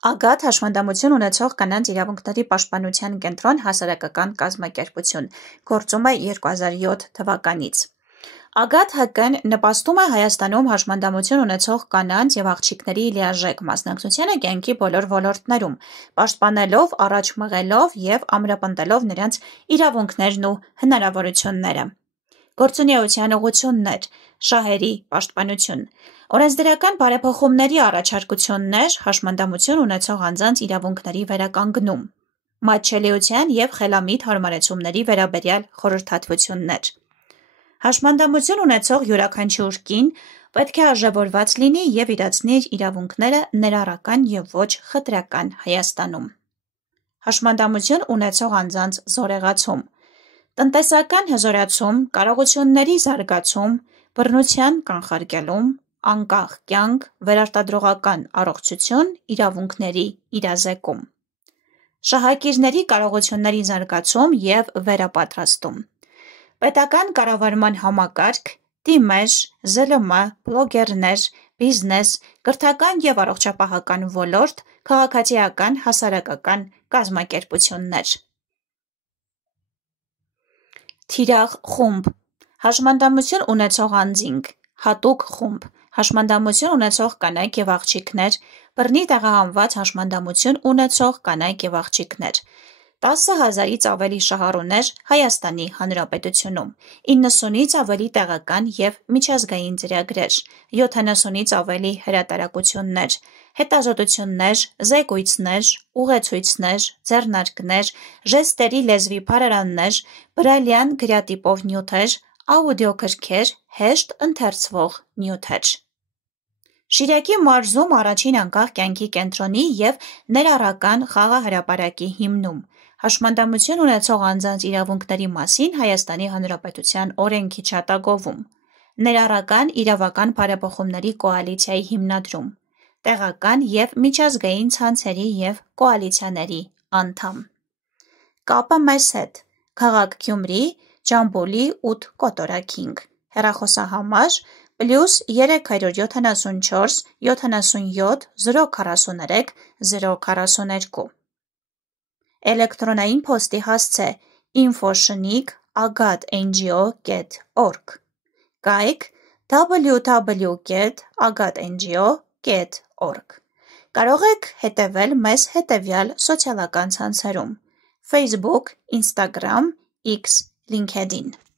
Ագատ հաշմանդամություն ունեցող կանանց իրավունքների պաշտպանության կենտրոն հասարակական կազմակերպություն, գործում է 2007 թվականից։ Ագատ ՀԿ-ն նպաստում է Հայաստանում հաշմանդամություն ունեցող կանանց և աղջիկների լիարժեք մասնակցությանը կյանքի բոլոր ոլորտներում, պաշտպանելով, առաջ մղելով և ամրապնդելով նրանց իրավունքներն ու հնարավորությունները։ Գործունեության ուղղություններ, շահերի պաշտպանություն, օրենսդրական բարեփոխումների առաջարկություններ, հաշմանդամություն ունեցող անձանց իրավունքների վերականգնում, մատչելիության և խելամիտ հարմարեցումների վերաբերյալ խորհրդատվություններ։ Հաշմանդամություն ունեցող յուրաքանչյուր կին պետք է արժևորված լինի և իրացնի իր իրավունքները ներառական և ոչ խտրական Հայաստանում։ Հաշմանդամություն ունեցող անձանց զորեղացում, տնտեսական հզորացում, կարողությունների զարգացում, բռնության կանխարգելում, անկախ կյանք, վերարտադրողական առողջություն, իրավունքների իրազեկում, շահակիրների կարողությունների զարգացում և վերապատրաստում, պետական կառավարման համակարգ, ՏԻՄԵԺ, ԶԼՄ, բլոգերներ, բիզնես, կրթական և առողջապահական ոլորտ, քաղաքացիական հասարակական կազմակերպություններ։ Թիրախ խումբ, հաշմանդամություն ունեցող անձինք, հատուկ խումբ, հաշմանդամություն ունեցող կանայք և աղջիկներ, բռնի տեղահանված հաշմանդամություն ունեցող կանայք և աղջիկներ, 10,000-ից ավելի շահառուներ Հայաստանի Հանրապետությունում, 90-ից ավելի տեղական և միջազգային ծրագրեր, 70-ից ավելի հրատարակություններ, հետազոտություններ, զեկույցներ, ուղեցույցներ, ձեռնարկներ, ժեստերի լեզվի փարարաններ, բրայլյան գրատիպով նյութեր, աուդիոգրքեր, հեշտ ընթերցվող նյութեր։ Շիրակի մարզում առաջին անկախ կյանքի կենտրոնի և ներառական խաղահրապարակի հիմնում, հաշմանդամություն ունեցող անձանց իրավունքների մասին Հայաստանի Հանրապետության օրենքի չատագովում, ներառական իրավական բարեփոխումների կոալիցիայի հիմնադրում, տեղական և միջազգային ցանցերի և կոալիցիաների անդամ։ Կապը մեզ հետ, քաղաք Գյումրի, Ջամբուլի 8 կոտորակինք, հեռախոսահամար +374 77 043 042, էլեկտրոնային փոստի հասցե info@agatngo.org, կայք www.agatngo.org, Կարող եք հետևել մեզ հետևյալ սոցիալական ցանցերում՝ Facebook, Instagram, X, LinkedIn։